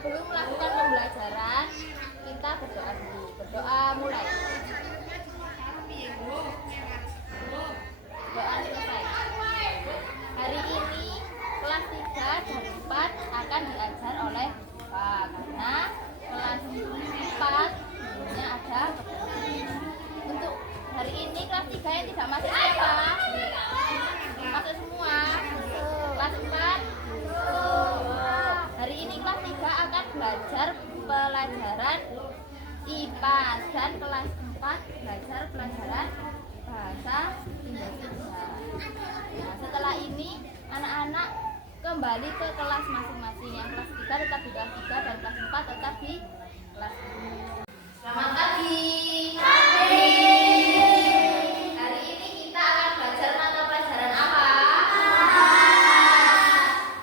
Sebelum melakukan pembelajaran, kita berdoa dulu. Berdoa mulai. Doa selesai. Hari ini kelas 3 dan 4 akan diajar oleh Pak, karena kelas 4 gurunya ada. Untuk hari ini kelas 3 yang tidak masuk siapa? Masuk semua. Kelas 4. Hari ini kelas 3 akan belajar pelajaran IPA dan kelas 4 belajar pelajaran bahasa Indonesia. Nah, setelah ini anak-anak kembali ke kelas masing-masing. Yang kelas 3 tetap di kelas 3 dan kelas 4 tetap di kelas 2. Selamat pagi. Hari ini kita akan belajar mata pelajaran apa?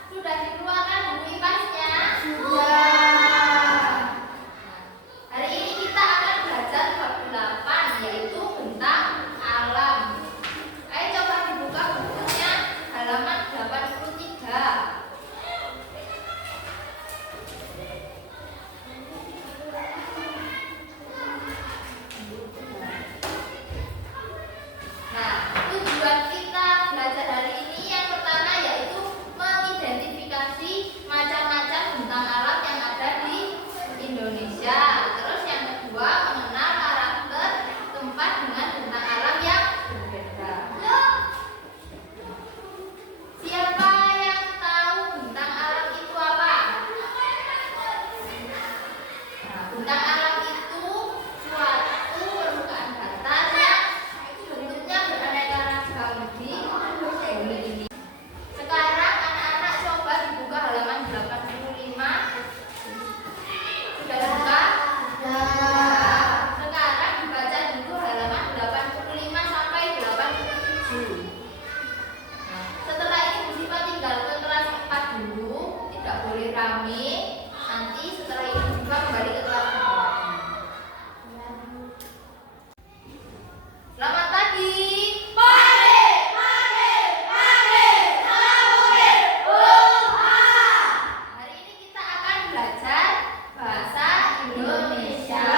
Sudah dikeluarkan buku IPAS-nya? Sudah. Hari ini kita akan belajar bab 8, yaitu bentang alam. Ayo coba dibuka bukunya halaman 83. Nah, tujuan kita belajar hari ini yang pertama yaitu mengidentifikasi macam-macam bentang alam yang ada di Indonesia. Terus yang kedua, mengenal karakter tempat dengan bentang alam yang berbeda. Siapa yang tahu bentang alam itu apa? Nah, bentang alam itu suatu permukaan datar yang bentuknya beraneka ragam di bumi ini. Sekarang anak-anak coba dibuka halaman 85. Sudah dibuka? Sekarang dibaca dulu halaman 85 sampai 87. Nah, setelah ini Bu Siva tinggal ke kelas 4 dulu, tidak boleh rame. Nanti setelah ini Bu Siva kembali ke kelas 3. Selamat pagi. Hari ini kita akan belajar bahasa Indonesia.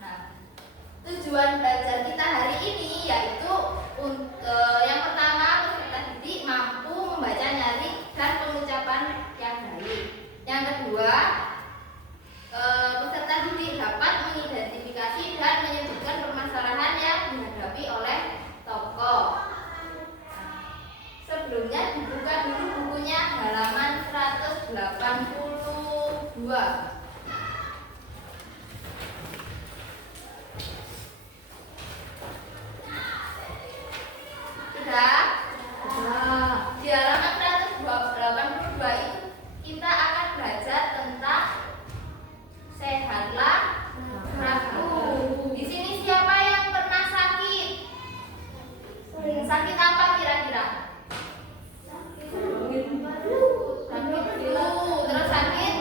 Nah, tujuan belajar kita hari ini yaitu yang pertama, peserta didik mampu membaca, nyari, dan pengucapan yang baik. Yang kedua, peserta didik dapat mengidentifikasi dan menyebutkan permasalahan yang dihadapi oleh tokoh. Sebelumnya dibuka dulu bukunya halaman 182. Sudah? Di halaman 182 itu kita akan belajar tentang sehatlah ragu. Di sini siapa yang pernah sakit? Sakit apa kira-kira? Sakit flu. Terus sakit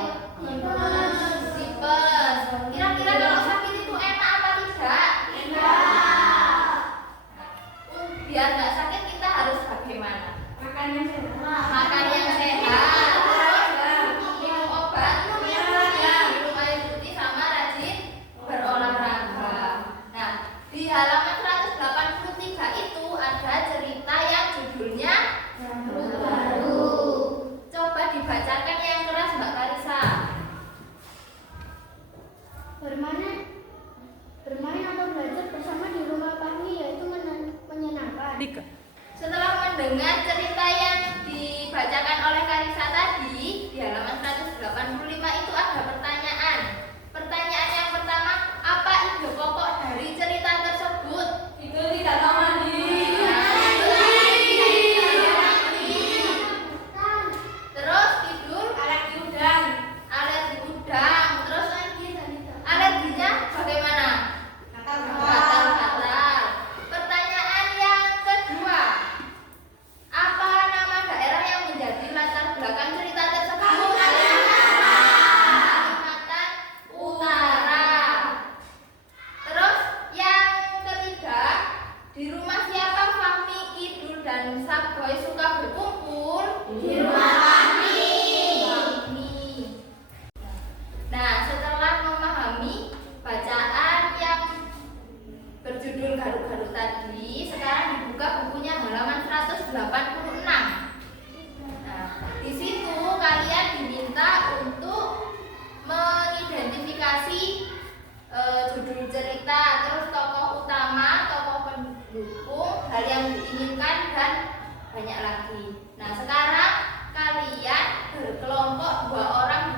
banyak lagi. Nah, sekarang kalian berkelompok dua orang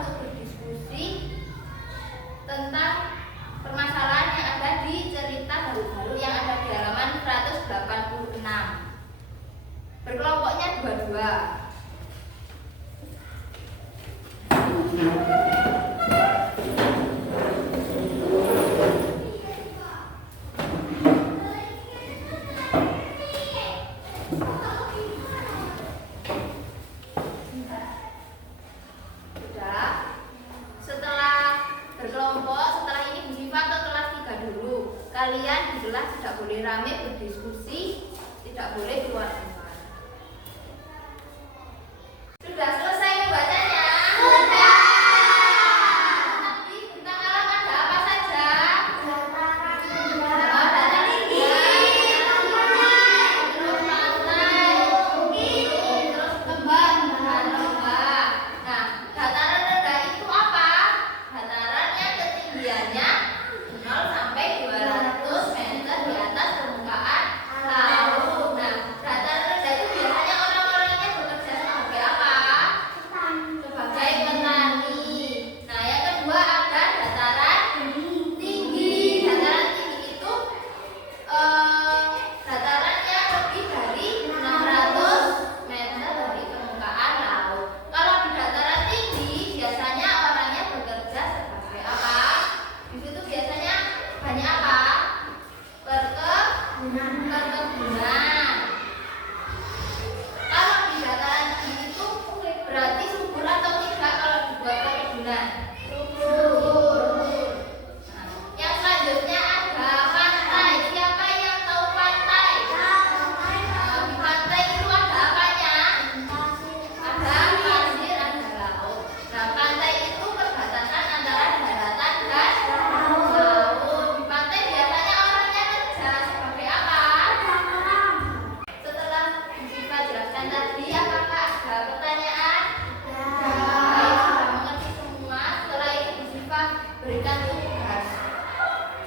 untuk berdiskusi tentang permasalahan yang ada di cerita baru-baru yang ada di halaman 186. Berkelompoknya dua-dua. Kalian di kelas tidak boleh rame berdiskusi, tidak boleh keluar-keluar. Sudah selesai membacanya? Sudah. Tadi bentang alam ada apa saja? Dataran tinggi, terus pantai, terus tebing dan lembah. Nah, dataran rendah itu apa? Dataran yang ketinggiannya 0 sampai 200 meter di atas permukaan laut. Nah, dataran rendah itu biasanya orang-orangnya bekerja sebagai apa? Sebagai petani. Nah, yang kedua ada dataran tinggi. Dataran tinggi itu dataran yang lebih dari 600 meter dari permukaan laut. Kalau di dataran tinggi biasanya orangnya bekerja sebagai apa? Di situ biasanya banyak apa? Perkebunan. Kalau di dataran tinggi itu berarti subur atau tidak kalau dibuat perkebunan? Subur. Nah, yang selanjutnya ada pantai. Siapa yang tahu pantai? Di pantai itu ada apanya? Ada pasir, ada laut. Nah, pantai itu perbatasan antara daratan dan laut. Di pantai biasanya orangnya kerja sebagai apa? Setelah Syifa jelaskan tadi, apakah ada pertanyaan? Baik, sudah mengerti semua. Setelah itu Syifa berikan tugas.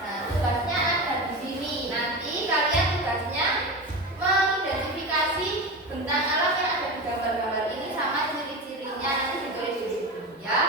Nah, tugasnya ada di sini. Nanti kalian tugasnya mengidentifikasi bentang alam yang ada di gambar-gambar ini sama ciri-cirinya. Nanti ditulis di sini, ya.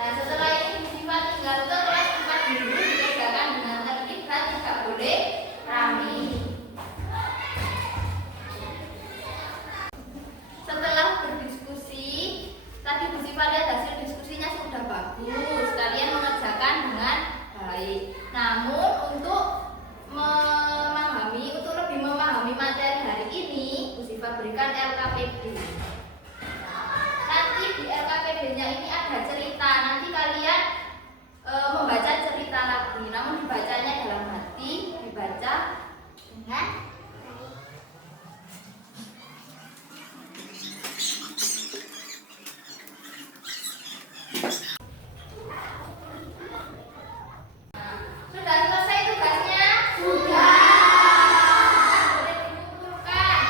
Nah, setelah ini Syifa tinggal ke kelas 4 dulu, dikerjakan dengan tertib dan tidak boleh rame. Setelah berdiskusi, tadi Bu Syifa lihat hasil diskusinya sudah bagus. Kalian mengerjakan dengan baik. Namun untuk lebih memahami materi hari ini, Bu Syifa berikan LKPD. Nanti di LKPD-nya ini ada cerita. Nanti kalian membaca cerita lagi. Namun dibacanya dalam hati, dibaca dengan sudah selesai tugasnya? Sudah. Boleh dikumpulkan.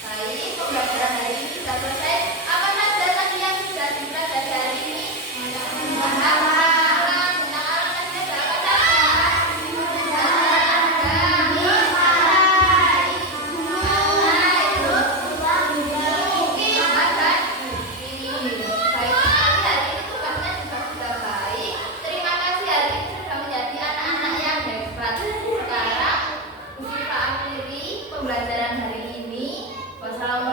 Baik, pembelajaran hari ini sudah selesai. Apa saja tadi yang sudah dipelajari hari ini? Bentang alam tadi ada apa saja? Mungkin ada baik sekali hari ini tugasnya juga sudah baik. Terima kasih hari ini sudah menjadi anak-anak yang hebat. Sekarang Bu Syifa akhiri pembelajaran hari ini. Wassalamualaikum